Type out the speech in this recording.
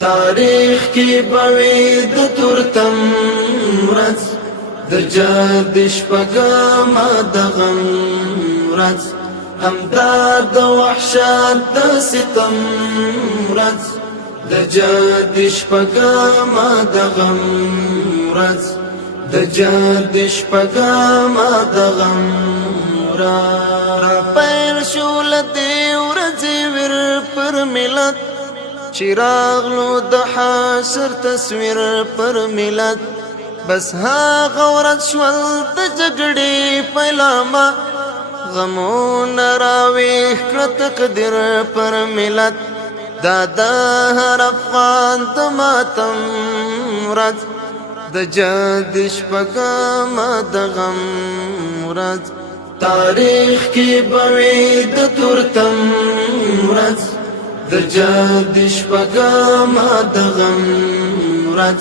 تاریخ کی بوی د تورتم ورځ د جد شپږم د غم ورځ همدا د وحشت د ستم ورځ د جد شپږم د غم ورځ د جد شپږم د غم ورځ پیل شول دی ورځې ور پر ملت چراغلو د حشر تصویر پر ملت بس هغه ورځ شول د جګړې پیلامه غمونه راویښ کړه تقدیر پر ملت دا د هر افغان د ماتم ورځ د جد شپږمه د غم ورځ تاریخ کې بوي د تورتم ورځ د جد شپږمه د غم ورځ